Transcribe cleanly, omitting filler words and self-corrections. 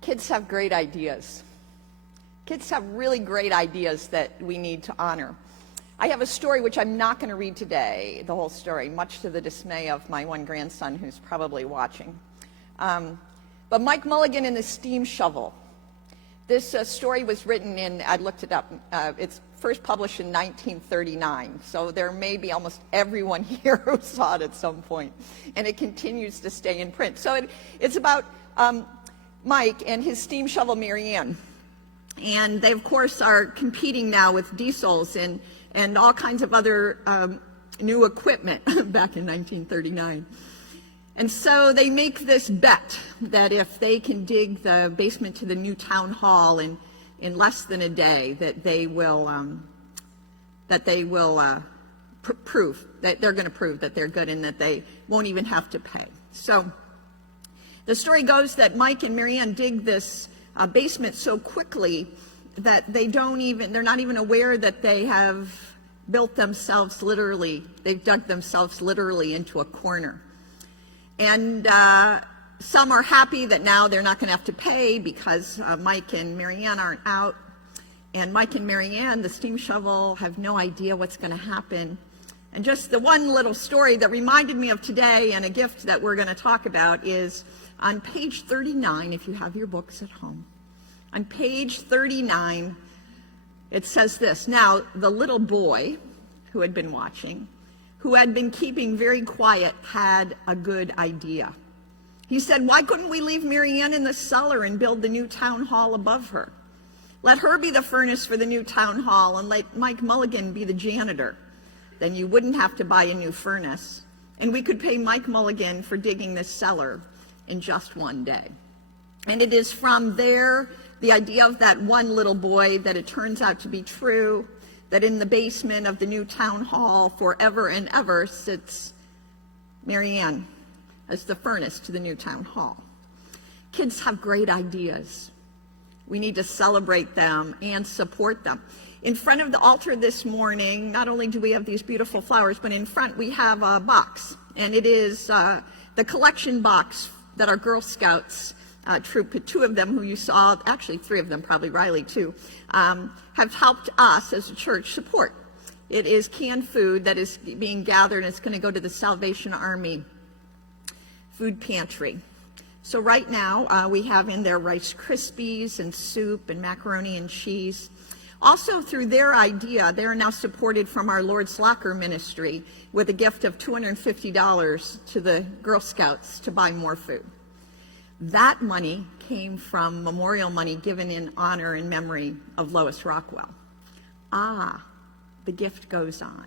Kids have great ideas. Kids have really great ideas that we need to honor. I have a story which I'm not going to read today, the whole story, much to the dismay of my one grandson who's probably watching. But Mike Mulligan and the Steam Shovel. This story was written in, I looked it up, it's first published in 1939, so there may be almost everyone here who saw it at some point, and it continues to stay in print. So it's about Mike and his steam shovel Mary Ann, and they of course are competing now with diesels and all kinds of other new equipment back in 1939. And so they make this bet that if they can dig the basement to the new town hall in less than a day, that they will prove that they're going to prove that they're good and that they won't even have to pay. So the story goes that Mike and Mary Ann dig this basement so quickly that they're not even aware that they have built themselves literally, they've dug themselves literally into a corner. And some are happy that now they're not going to have to pay because Mike and Mary Ann aren't out. And Mike and Mary Ann, the steam shovel, have no idea what's going to happen. And just the one little story that reminded me of today and a gift that we're going to talk about is on page 39, if you have your books at home. On page 39, it says this: "Now, the little boy who had been watching, who had been keeping very quiet, had a good idea. He said, 'Why couldn't we leave Mary Ann in the cellar and build the new town hall above her? Let her be the furnace for the new town hall and let Mike Mulligan be the janitor. Then you wouldn't have to buy a new furnace, and we could pay Mike Mulligan for digging this cellar in just one day.'" And it is from there, the idea of that one little boy, that it turns out to be true, that in the basement of the new town hall forever and ever sits Mary Ann as the furnace to the new town hall. Kids have great ideas. We need to celebrate them and support them. In front of the altar this morning, not only do we have these beautiful flowers, but in front we have a box, and it is the collection box that our Girl Scouts troop, two of them who you saw, actually three of them, probably Riley too, have helped us as a church support. It is canned food that is being gathered, and it's going to go to the Salvation Army food pantry. So right now we have in there Rice Krispies and soup and macaroni and cheese. Also, through their idea, they are now supported from our Lord's Locker ministry with a gift of $250 to the Girl Scouts to buy more food. That money came from memorial money given in honor and memory of Lois Rockwell. The gift goes on.